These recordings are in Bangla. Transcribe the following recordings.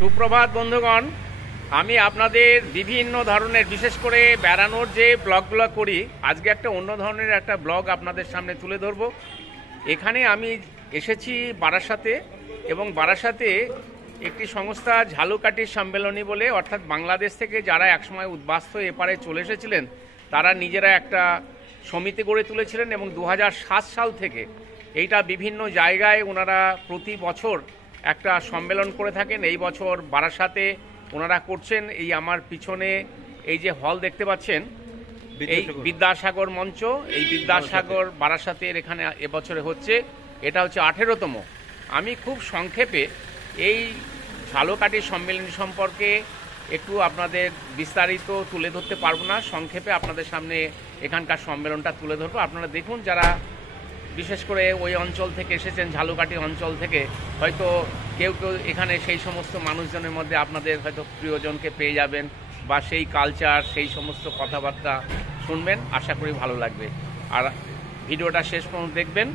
সুপ্রভাত বন্ধুগণ, আমি আপনাদের বিভিন্ন ধরনের বিশেষ করে বেড়ানোর যে ব্লগগুলো করি, আজকে একটা অন্য ধরনের একটা ব্লগ আপনাদের সামনে তুলে ধরব। এখানে আমি এসেছি বারাসাতে, এবং বারাসাতে একটি সংস্থা ঝালকাঠি সম্মেলনী বলে, অর্থাৎ বাংলাদেশ থেকে যারা একসময় উদ্বাস্ত এপারে চলে এসেছিলেন তারা নিজেরা একটা সমিতি গড়ে তুলেছিলেন, এবং 2007 সাল থেকে এইটা বিভিন্ন জায়গায় ওনারা প্রতি বছর একটা সম্মেলন করে থাকেন। এই বছর বারাসাতে ওনারা করছেন। এই আমার পিছনে এই যে হল দেখতে পাচ্ছেন, এই বিদ্যাসাগর মঞ্চ, এই বিদ্যাসাগর বারাসাতের এখানে এবছরে হচ্ছে, এটা হচ্ছে 18তম। আমি খুব সংক্ষেপে এই ঝালকাঠি সম্মেলন সম্পর্কে একটু আপনাদের বিস্তারিত তুলে ধরতে পারবো না, সংক্ষেপে আপনাদের সামনে এখানকার সম্মেলনটা তুলে ধরবো। আপনারা দেখুন, যারা বিশেষ করে ওই অঞ্চল থেকে এসেছেন, ঝালকাঠি অঞ্চল থেকে, হয়তো কেউ কেউ এখানে সেই সমস্ত মানুষজনের মধ্যে আপনাদের হয়তো প্রিয়জনকে পেয়ে যাবেন, বা সেই কালচার, সেই সমস্ত কথাবার্তা শুনবেন। আশা করি ভালো লাগবে, আর ভিডিওটা শেষ পর্যন্ত দেখবেন।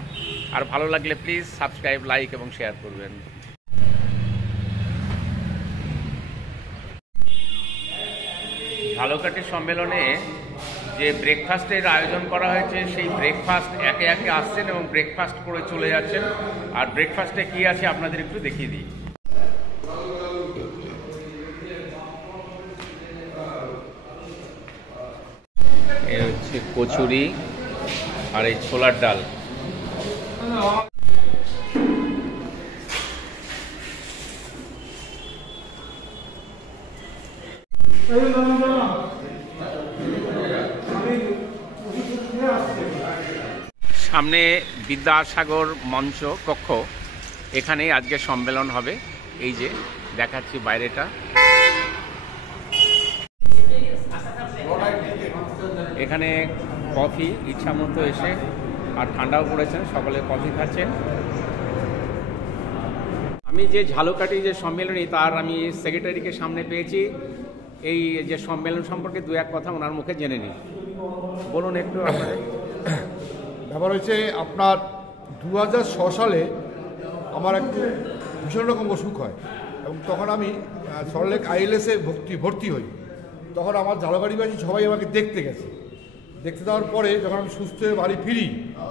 আর ভালো লাগলে প্লিজ সাবস্ক্রাইব, লাইক এবং শেয়ার করবেন। ঝালকাঠি সম্মেলনে যে ব্রেকফাস্টের আয়োজন করা হয়েছে, সেই ব্রেকফাস্ট একে একে আসছেন এবং ব্রেকফাস্ট করে চলে যাচ্ছেন। আর ব্রেকফাস্টে কি আছে আপনাদের একটু দেখিয়ে দিই। এ হচ্ছে কচুরি আর এই ছোলার ডাল। সামনে বিদ্যাসাগর মঞ্চ কক্ষ, এখানেই আজকে সম্মেলন হবে। এই যে দেখাচ্ছি বাইরেটা, এখানে কফি ইচ্ছা মতো এসে, আর ঠান্ডাও পড়েছেন, সকলে কফি খাচ্ছেন। আমি যে ঝালকাঠি যে সম্মেলনী, তার আমি সেক্রেটারিকে সামনে পেয়েছি। এই যে সম্মেলন সম্পর্কে দু এক কথা ওনার মুখে জেনে নিই। বলুন একটু। ব্যাপার হচ্ছে, আপনার 2006 সালে আমার একটু ভীষণ রকম অসুখ হয়, এবং তখন আমি সল্টলেক আইএলএসে ভর্তি হই। তখন আমার ঝালকাঠিবাসী সবাই আমাকে দেখতে গেছে। দেখতে দেওয়ার পরে যখন আমি সুস্থ হয়ে বাড়ি ফিরি,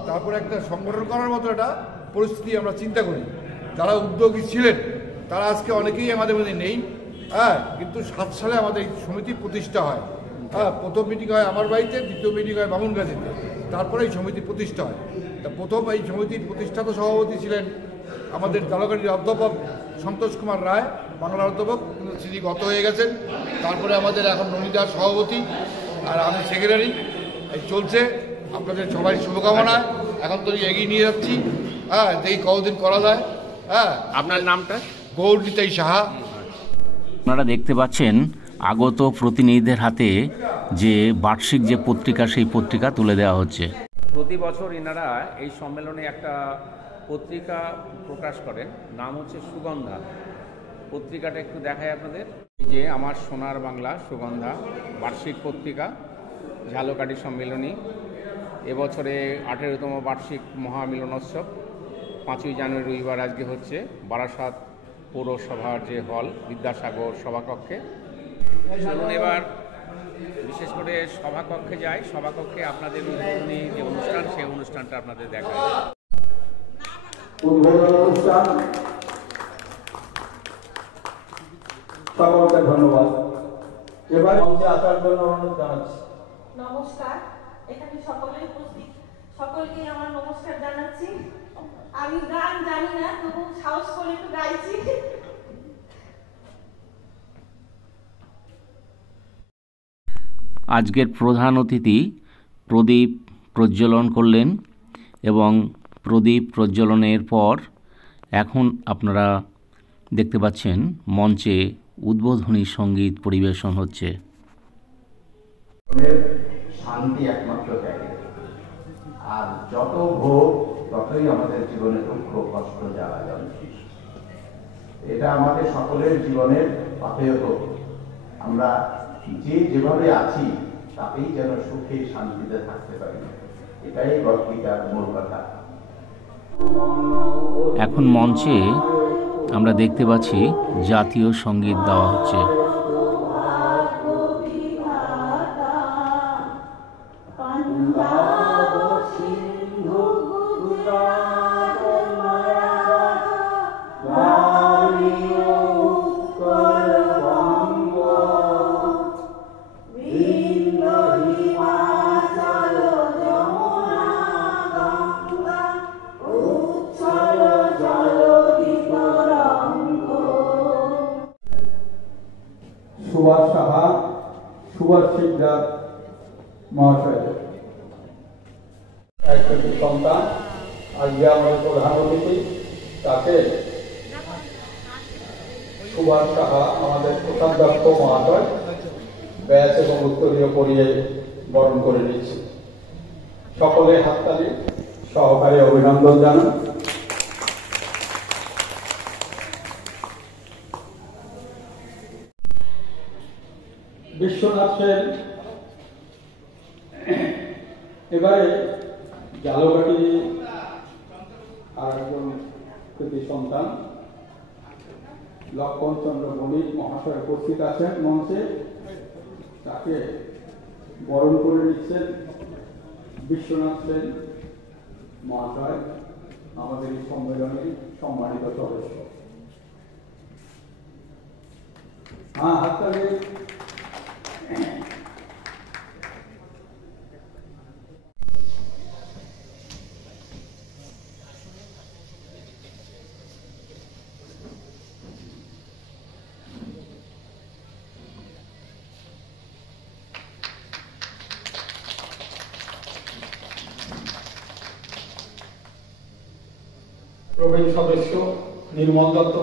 তারপরে একটা সংগঠন করার মতো একটা পরিস্থিতি আমরা চিন্তা করি। যারা উদ্যোগী ছিলেন তারা আজকে অনেকেই আমাদের মধ্যে নেই, কিন্তু 7 সালে আমাদের এই সমিতি প্রতিষ্ঠা হয়। প্রথম মিটিং হয় আমার বাড়িতে, দ্বিতীয় মিটিং হয় বামুনগাছিতে, তারপরে এই সমিতি প্রতিষ্ঠা হয়। তা প্রথম এই সমিতির প্রতিষ্ঠাতা সভাপতি ছিলেন আমাদের ঝালকাঠির অধ্যাপক সন্তোষ কুমার রায়, বাংলার অধ্যাপক, কিন্তু তিনি গত হয়ে গেছেন। তারপরে আমাদের এখন নমিতা সভাপতি, আর আমি সেক্রেটারি। এই চলছে, আপনাদের সবাই শুভকামনায় এখন তো এগিয়ে নিয়ে যাচ্ছি। দেখি কতদিন করা যায়। আপনার নামটা? গৌরনীতাই সাহা। আপনারা দেখতে পাচ্ছেন আগত প্রতিনিধিদের হাতে যে বার্ষিক যে পত্রিকা, সেই পত্রিকা তুলে দেওয়া হচ্ছে। প্রতি বছর এনারা এই সম্মেলনে একটা পত্রিকা প্রকাশ করেন, নাম হচ্ছে সুগন্ধা। পত্রিকাটা একটু দেখায় আপনাদের। এই যে আমার সোনার বাংলা সুগন্ধা বার্ষিক পত্রিকা, ঝালকাঠি সম্মেলনী। এবছরে 18তম বার্ষিক মহামিলনোৎসব 5ই জানুয়ারি রবিবার আজকে হচ্ছে বারাসাত পৌরসভার যে হল বিদ্যাসাগর সভাকক্ষে। চলুন এবার বিশেষ করে সভাকক্ষে যাই। সভাকক্ষে আপনাদের উদ্বোধনী যে অনুষ্ঠান, সেই অনুষ্ঠানটা আপনাদের দেখা যায়। উদ্বোধন অনুষ্ঠান, সকলকে ধন্যবাদ। এবার মঞ্চে আসার জন্য অনুরোধ জানাচ্ছি। নমস্কার, এখানে সকলেই উপস্থিত সকলকে আমার নমস্কার জানাচ্ছি। আমি গান জানি না, তবু সাহস করে একটু গাইছি। আজকের প্রধান অতিথি প্রদীপ প্রজ্বলন করলেন, এবং প্রদীপ প্রজ্বলনের পর এখন আপনারা দেখতে পাচ্ছেন মঞ্চে উদ্বোধনী সঙ্গীত পরিবেশন হচ্ছে। শান্তি একমাত্র জায়গা, আর যত ভোগ ততই আমাদের জীবনে দুঃখ, কষ্ট, জ্বালা যন্ত্রণা। এটা আমাদের সকলের জীবনের পাথেয়। আমরা যেভাবে আছি তাতেই যেন সুখে শান্তিতে থাকতে পারি, এটাই গীতার মূল কথা। এখন মঞ্চে আমরা দেখতে পাচ্ছি জাতীয় সঙ্গীত দেওয়া হচ্ছে। সুভাষ সাহা, সুভাষ শিকদার মহাশয় একটি সন্তান, আজকে আমাদের প্রধান অতিথি, তাকে সুভাষ সাহা আমাদের কোষাধ্যক্ষ মহাশয় ব্যাচ এবং উত্তরীয় পরিয়ে বরণ করে নিচ্ছে। সকলে হাততালি সহকারে অভিনন্দন জানান। বিশ্বনাথ সেন এবারে জালকাঠি আর একজন কৃতি সন্তান লক্ষণ চন্দ্র বণিক মহাশয় উপস্থিত আছেন মঞ্চে, তাকে বরণ করে নিচ্ছেন বিশ্বনাথ সেন মহাশয়, আমাদের এই সম্মেলনে সম্মানিত সদস্য। হাততালি। প্রবীণ সদস্য নির্মল দত্ত,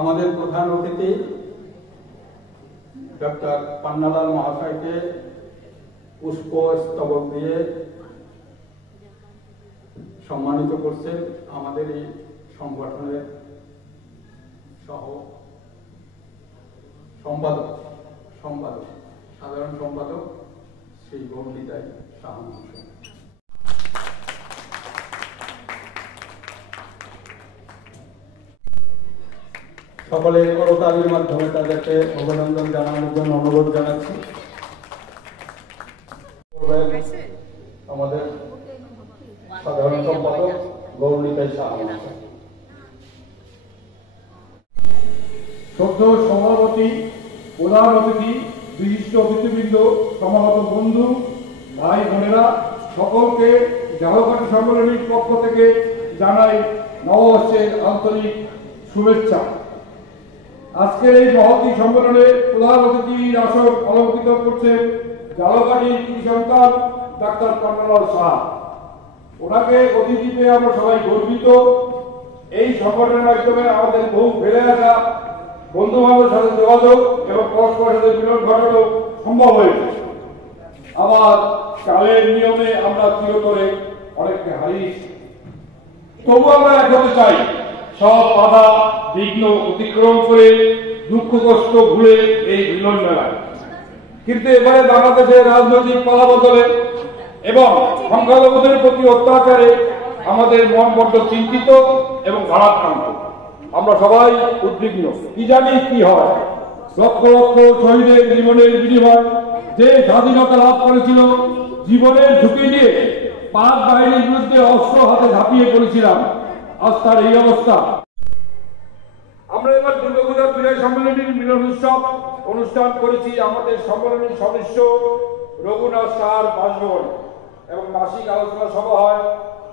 আমাদের প্রধান অতিথি ডক্টর পান্নালাল মহাশয়কে পুষ্প স্তবক দিয়ে সম্মানিত করছেন আমাদের এই সংগঠনের সহ সম্পাদক সাধারণ সম্পাদক শ্রী গৌরীদাই সাহা মহাশয়। সকলে করতালির মাধ্যমে তাদেরকে অভিনন্দন জানানোর জন্য অনুরোধ জানাচ্ছি। আমাদের সাধারণ সম্পাদক গৌরীদাই সাহা মহাশয়। শ্রদ্ধ সভাপতি, প্রধান অতিথি, বিশিষ্ট অতিথিবৃন্দ, সমাগত বন্ধু, ভাই বোনেরা, সকলকে জালকাঠি সম্মেলনীর পক্ষ থেকে জানাই নববর্ষের আন্তরিক শুভেচ্ছা। আজকের এই মহতী সম্মেলনে প্রধান অতিথির আসন অলঙ্কৃত করছেন জালকাঠির কৃতি সন্তান ডাক্তার পান্নালাল সাহা। ওনাকে অতিথি পেয়ে আমরা সবাই গর্বিত। এই সংগঠনের মাধ্যমে আমাদের বহু ফেলে আসা বন্ধু বান্ধবের সাথে যোগাযোগ এবং পরস্পরের সাথে মিলন ঘটানো সম্ভব হয়েছে। আবার কালের নিয়মে আমরা চিরতরে অনেককে হারিয়েছি, তবু আমরা এক হতে চাই, সব বাধা বিঘ্ন অতিক্রম করে দুঃখ কষ্ট ভুলে এই মিলন মেলায়। কিন্তু এবারে বাংলাদেশের রাজনৈতিক পালাবদলে এবং সংখ্যালঘুদের প্রতি অত্যাচারে আমাদের মন বড্ড চিন্তিত এবং ভারাক্রান্ত। আমরা সবাই উদ্বিগ্ন, কি জানি কি হয়। লক্ষ লক্ষ শহীদের জীবনের বিনিময় যে স্বাধীনতা লাভ করেছিল, জীবনের ঝুঁকি নিয়ে পাক বাহিনীর বিরুদ্ধে অস্ত্র হাতে ঝাঁপিয়ে পড়েছিলাম, আজ তার এই অবস্থা। আমরা এবার দুর্গাপূজার বিজয় সম্মেলনীর মিলন উৎসব অনুষ্ঠান করেছি আমাদের সম্মেলনীর সদস্য রঘুনাথ সাহার বাসভবনে, এবং মাসিক আলোচনা সভা হয়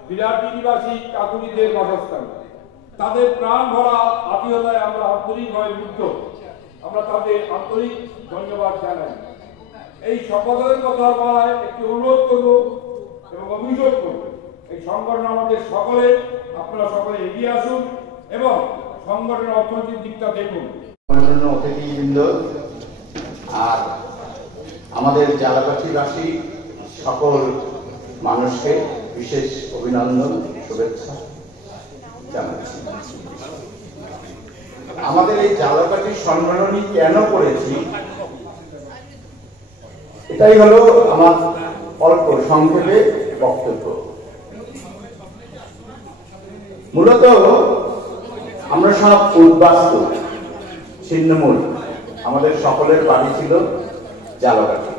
বিরাটি নিবাসী কাকুরিদের বাসস্থানে। তাদের প্রাণ ভরা আত্মীয়তায় আমরা আন্তরিকভাবে মুগ্ধ। আমরা তাদের আন্তরিক ধন্যবাদ জানাই। এই সম্পাদকের কথার বলায় একটি অনুরোধ করব এবং অভিযোগ করব, এই সংগঠন আমাদের সকলের, আপনারা সকলে এগিয়ে আসুন এবং সংগঠনের অর্থনৈতিক দিকটা দেখুন। অতিথিবৃন্দ আর আমাদের জালকাঠিবাসী সকল মানুষকে বিশেষ অভিনন্দন, শুভেচ্ছা জানাচ্ছি। আমাদের এই জালকাঠি সম্মেলনী কেন করেছি, এটাই হলো আমার অল্প সংক্ষেপে বক্তব্য। মূলত আমরা সব উদ্বাস্তু, ছিন্নমূল। আমাদের সকলের বাড়ি ছিল জালকাঠি।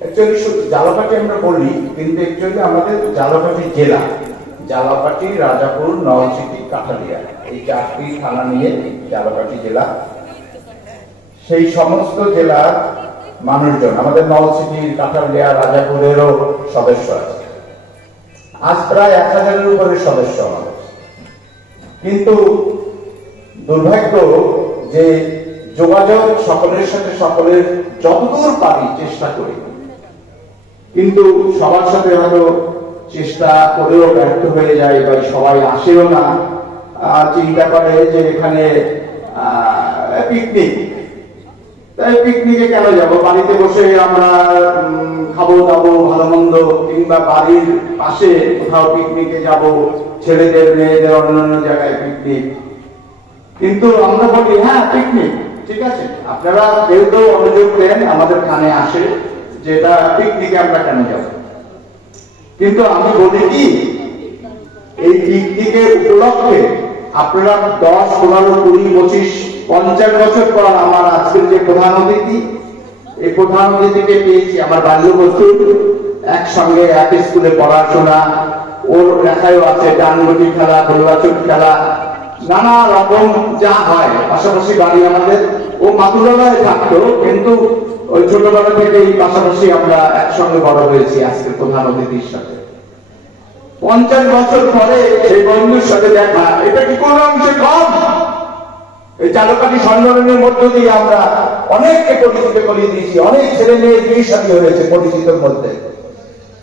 অ্যাকচুয়ালি জালকাঠি আমরা বলি, কিন্তু অ্যাকচুয়ালি আমাদের জালকাঠি জেলা, জালাপাটি, রাজাপুর, নলছিটি, কাঠালিয়া, এই 4টি থানা নিয়ে জালকাঠি জেলা। সেই সমস্ত জেলার মানুষজন, আমাদের নলছিটির, কাঠালিয়া, রাজাপুরেরও সদস্য আছে। আজ প্রায় 1000-এর উপরে সদস্য আমাদের। কিন্তু দুর্ভাগ্য যে যোগাযোগ সকলের সাথে সকলের যতদূর পারি চেষ্টা করি, কিন্তু সবার সাথে হয়তো চেষ্টা করেও ব্যর্থ হয়ে যায়, বা সবাই আসেও না। চিন্তা করে যে এখানে পিকনিক, তাই পিকনিকে কেন যাব, বাড়িতে বসে আমরা খাবো দাবো ভালো মন্দ, কিংবা বাড়ির পাশে কোথাও পিকনিকে যাব, ছেলেদের মেয়েদের অন্যান্য জায়গায় পিকনিক। কিন্তু আমরা বলি হ্যাঁ পিকনিক ঠিক আছে, আপনারা কেউ কেউ অনুযোগ দেন, আমাদের কানে আসে যেটা পিকনিকে আমরা কেন যাব। কিন্তু আমি বলি কি, এই পিকনিকের উপলক্ষে আপনারা 10, 15, 20, 25, 50 বছর পর আমার আজকের যে প্রধান অতিথি, এই প্রধান অতিথিকে পেয়েছি আমার বাল্যবন্ধু, একসঙ্গে এক স্কুলে পড়াশোনা, ওর লেখায়ও আছে ডানগুটি খেলা, গোল্লাচুট খেলা, নানা রকম যা হয়। পাশাপাশি বাড়ি আমাদের, ও মাতুলালয়ে থাকতো, কিন্তু ওই ছোটবেলা থেকেই পাশাপাশি আমরা একসঙ্গে বড় হয়েছি আজকের প্রধান অতিথির সাথে। 50 বছর পরে সেই বন্ধুর সাথে দেখা, এটা কি কোনো অংশে কম? এই জালকাঠি সম্মেলনের মধ্য দিয়ে আমরা অনেককে পরিচিত করিয়ে দিয়েছি, অনেক ছেলে মেয়ে বিয়ে শাদী হয়েছে পরিচিতর মধ্যে।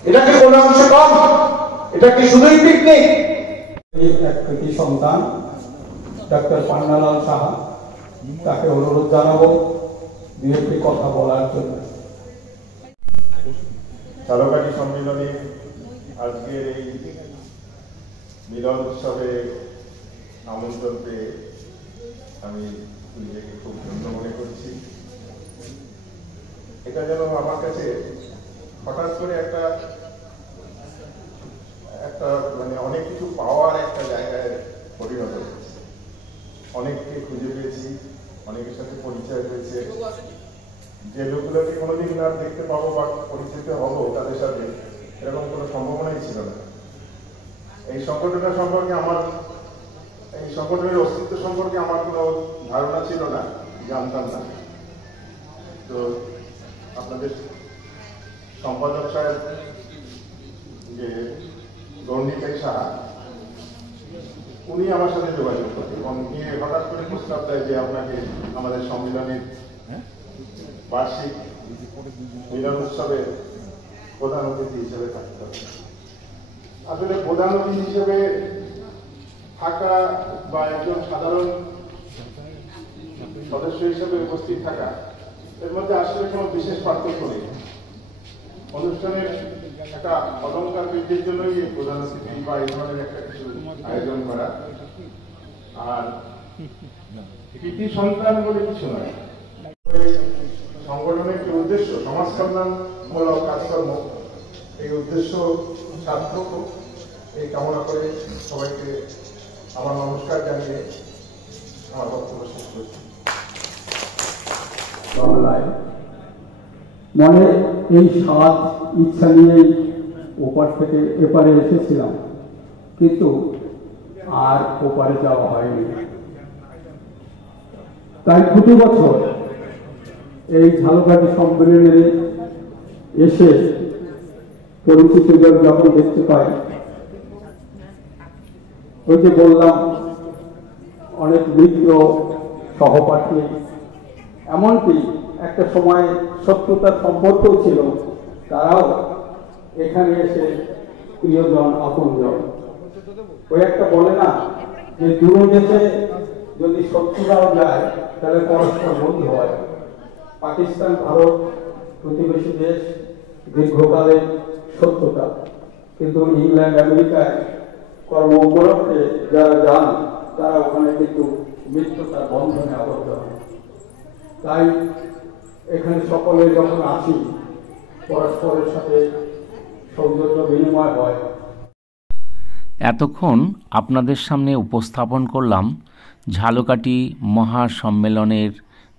এটা কি কোনো অংশে কম? এটা কি শুধুই পিকনিক? এক কৃতি সন্তান ডাক্তার পান্নালাল সাহা, তাকে অনুরোধ জানাবো দু একটি কথা বলার জন্য। জালকাঠি সম্মেলনে আজকের এই মিলন উৎসবে আমন্ত্রণ পেয়ে আমি নিজেকে খুব ধন্য মনে করছি। এটা যেন আমার কাছে হঠাৎ করে একটা মানে অনেক কিছু পাওয়ার একটা জায়গায় পরিণত হয়েছে। অনেককে খুঁজে পেয়েছি, অনেকের সাথে পরিচয় হয়েছে। যে লোকগুলোকে কোনোদিন না দেখতে পাবো বা পরিচিত হব তাদের সাথে, এরকম কোনো সম্ভাবনাই ছিল না। এই সংগঠনটা সম্পর্কে এই সংগঠনের অস্তিত্ব সম্পর্কে আমার কোনো ধারণা ছিল না, জানতাম না। তো আপনাদের সম্পাদক সাহেব যে গৌরনীকাই সাহা, উনি আমার সাথে যোগাযোগ করেন এবং নিয়ে হঠাৎ করে প্রস্তাব দেয় যে আপনাকে আমাদের সম্মেলনের বার্ষিক মিলন উৎসবে প্রধান অতিথি হিসেবে থাকতে হবে। আসলে প্রধান অতিথি হিসেবে থাকা বা একজন সাধারণ সদস্য হিসেবে উপস্থিত থাকা, এর মধ্যে আসলে কোনো বিশেষ পার্থক্য নেই। অনুষ্ঠানের একটা অলঙ্কার বৃদ্ধির জন্যই প্রধান অতিথি বা এই ধরনের একটা কিছু আয়োজন করা, আর কৃতি সন্তান বলে কিছু নয়। সংগঠনের যে উদ্দেশ্য সমাজ কল্যাণমূলক কাজকর্ম, এই উদ্দেশ্য সার্থক হোক এই কামনা করে সবাইকে আমার নমস্কার জানিয়ে আমার বক্তব্য শেষ করছি। মনে এই স্বাদ ইচ্ছা নিয়েই ওপার থেকে এপারে এসেছিলাম, কিন্তু আর ওপারে যাওয়া হয়নি। তাই প্রতি বছর এই ঝালকাঠি সম্মেলনে এসে পরিচিতদের যখন দেখতে পাই, ওই যে বললাম অনেক মিত্র, সহপাঠী, এমনকি একটা সময় শত্রুতার সম্পর্কও ছিল, তারাও এখানে এসে প্রিয়জন, আপনজন। ওই একটা বলে না যে দূর দেশে যদি শত্রুরাও যায় তাহলে পরস্পর বন্ধু হয়। পাকিস্তান, ভারত প্রতিবেশী দেশ, দীর্ঘকালের শত্রুতা, কিন্তু ইংল্যান্ড, আমেরিকায় কর্ম উপলক্ষে যারা যান তারা ওখানে কিন্তু মিত্রতার বন্ধনে আবদ্ধ হয়। তাই এখানে সকলে যখন আসি পরস্পরের সাথে সৌজন্য বিনিময় হয়। এতক্ষণ আপনাদের সামনে উপস্থাপন করলাম ঝালকাঠি মহাসম্মেলনের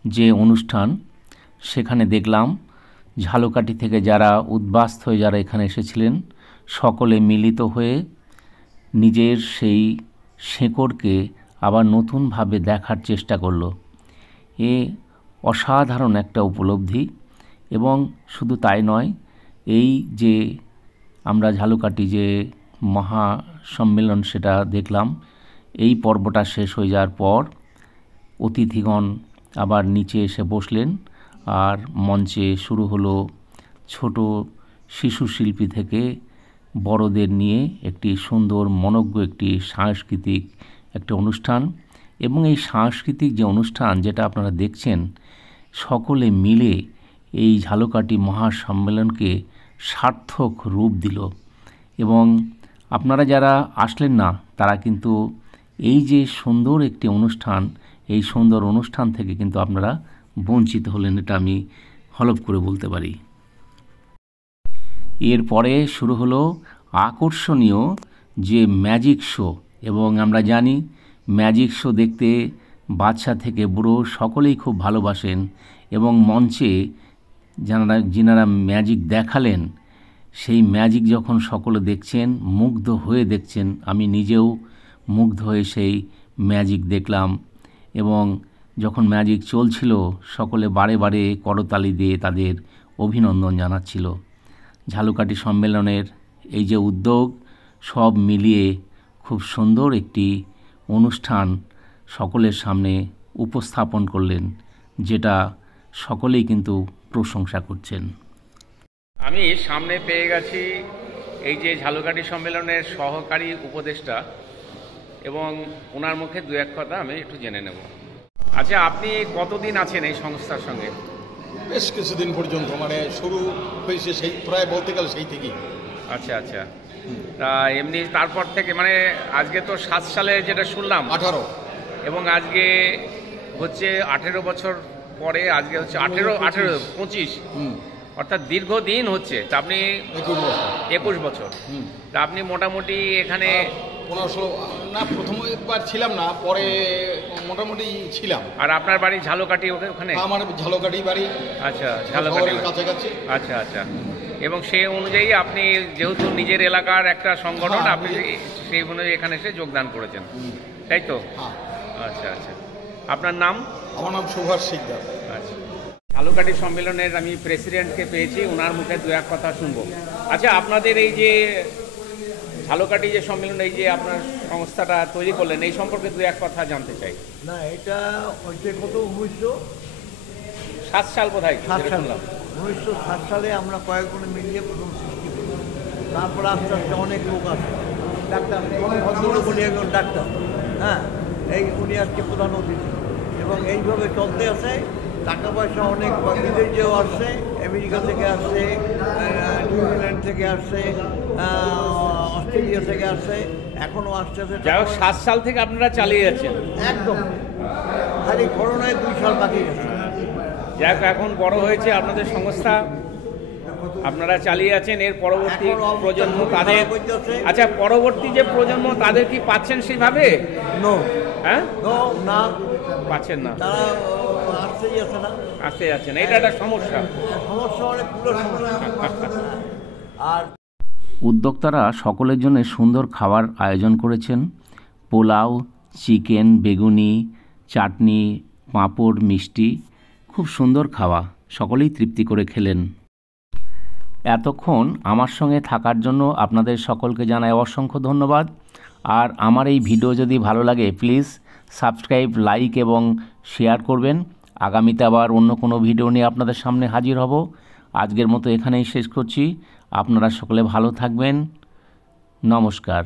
যে অনুষ্ঠান, সেখানে দেখলাম ঝালকাঠি থেকে যারা উদ্বাস্ত হয়ে যারা এখানে এসেছিলেন সকলে মিলিত হয়ে নিজের সেই শেকড়কে আবার নতুনভাবে দেখার চেষ্টা করলো। এ অসাধারণ একটা উপলব্ধি। এবং শুধু তাই নয়, এই যে আমরা ঝালকাঠি যে মহাসম্মেলন সেটা দেখলাম, এই পর্বটা শেষ হয়ে যাওয়ার পর অতিথিগণ আবার নিচে এসে বসলেন আর মঞ্চে শুরু হলো ছোট শিশু শিল্পী থেকে বড়দের নিয়ে একটি সুন্দর মনোজ্ঞ একটি সাংস্কৃতিক একটা অনুষ্ঠান। এবং এই সাংস্কৃতিক যে অনুষ্ঠান যেটা আপনারা দেখছেন, সকলে মিলে এই ঝালকাঠি মহাসম্মেলনকে সার্থক রূপ দিল। এবং আপনারা যারা আসলেন না তারা কিন্তু এই যে সুন্দর একটি অনুষ্ঠান, এই সুন্দর অনুষ্ঠান থেকে কিন্তু আপনারা বঞ্চিত হলেন, এটা আমি হলফ করে বলতে পারি। এরপরে শুরু হলো আকর্ষণীয় যে ম্যাজিক শো। এবং আমরা জানি ম্যাজিক শো দেখতে বাচ্চা থেকে বুড়ো সকলেই খুব ভালোবাসেন। এবং মঞ্চে যিনারা ম্যাজিক দেখালেন, সেই ম্যাজিক যখন সকলে দেখছেন, মুগ্ধ হয়ে দেখছেন, আমি নিজেও মুগ্ধ হয়ে সেই ম্যাজিক দেখলাম। এবং যখন ম্যাজিক চলছিল সকলে বারে বারে করতালি দিয়ে তাদের অভিনন্দন জানাচ্ছিল। ঝালকাঠি সম্মেলনের এই যে উদ্যোগ, সব মিলিয়ে খুব সুন্দর একটি অনুষ্ঠান সকলের সামনে উপস্থাপন করলেন, যেটা সকলেই কিন্তু প্রশংসা করছেন। আমি সামনে পেয়ে গেছি এই যে ঝালকাঠি সম্মেলনের সহকারী উপদেষ্টা, এবং ওনার মুখে দু এক কথা আমি একটু জেনে নেব। আচ্ছা, আপনি কতদিন আছেন এই সংস্থার সঙ্গে? বেশ কিছুদিন পর্যন্ত, মানে শুরু হয়েছে সেই প্রায় বলতে গেলে সেই থেকেই। আচ্ছা আচ্ছা। তা এমনি তারপর থেকে মানে আজকে তো 7 সালে যেটা শুনলাম 18, এবং আজকে হচ্ছে 18 বছর পরে, আজকে হচ্ছে 25, অর্থাৎ দীর্ঘদিন হচ্ছে। তা আপনি 21 বছর। তা আপনি মোটামুটি এখানে 15-16 না, প্রথমবার ছিলাম না, পরে মোটামুটি ছিলাম। আর আপনার বাড়ি ঝালকাঠি ওখানে? আমার ঝালকাঠি বাড়ি। আচ্ছা, ঝালকাঠি কাছাকাছি। আচ্ছা আচ্ছা। এবং সেই অনুযায়ী আপনি যেহেতু নিজের এলাকার একটা সংগঠন, আপনি সেই অনুযায়ী এখানে এসে যোগদান করেছেন, তাই তো? আচ্ছা আচ্ছা। আপনার নাম? আমার নাম সুভাষ শিকদার। আচ্ছা। ঝালকাঠি সম্মেলনের আমি প্রেসিডেন্টকে পেয়েছি, ওনার মুখে দু এক কথা শুনবো। আচ্ছা, আপনাদের এই যে ঝালকাঠি যে সম্মেলন, এই যে আপনার সংস্থাটা তৈরি করলেন, এই সম্পর্কে দু এক কথা জানতে চাই। না, এটা হচ্ছে কত 1907 সাল বোধহয় শুনলাম। 1907 সালে আমরা কয়েকজনে মিলিয়ে প্রথম সৃষ্টি করি। তারপর আস্তে আস্তে অনেক লোক আসে, ডাক্তার ভদ্রলোক উনি একজন ডাক্তার, হ্যাঁ, এই উনি আজকে প্রধান অতিথি। এবং এইভাবে চলতে আসে। টাকা পয়সা অনেক বিদেশেও আসছে, আমেরিকা থেকে আসছে, নিউজিল্যান্ড থেকে আসছে, অস্ট্রেলিয়া থেকে আসছে, এখনও আসতেছে। যাই হোক, 7 সাল থেকে আপনারা চালিয়ে যাচ্ছেন। একদম, খালি করোনায় 2 সাল বাকি গেছে। যাই হোক, এখন বড় হয়েছে আপনাদের সংস্থা, আপনারা চালিয়ে আছেন। এর পরবর্তী প্রজন্ম তাদের, আচ্ছা, পরবর্তী যে প্রজন্ম তাদের কি পাচ্ছেন সেইভাবে? হ্যাঁ, না, পাচ্ছেন না, তারা আসতেই আছে না, আসতে যাচ্ছেন। এটা একটা সমস্যা, অনেক পুরো সমস্যা। আর উদ্যোক্তারা সকলের জন্য সুন্দর খাবার আয়োজন করেছেন। পোলাও, চিকেন, বেগুনি, চাটনি, পাঁপড়, মিষ্টি, খুব সুন্দর খাওয়া, সকলেই তৃপ্তি করে খেলেন। এতক্ষণ আমার সঙ্গে থাকার জন্য আপনাদের সকলকে জানাই অসংখ্য ধন্যবাদ। আর আমার এই ভিডিও যদি ভালো লাগে প্লিজ সাবস্ক্রাইব, লাইক এবং শেয়ার করবেন। আগামীতে আবার অন্য কোনো ভিডিও নিয়ে আপনাদের সামনে হাজির হব। আজকের মতো এখানেই শেষ করছি। আপনারা সকলে ভালো থাকবেন। নমস্কার।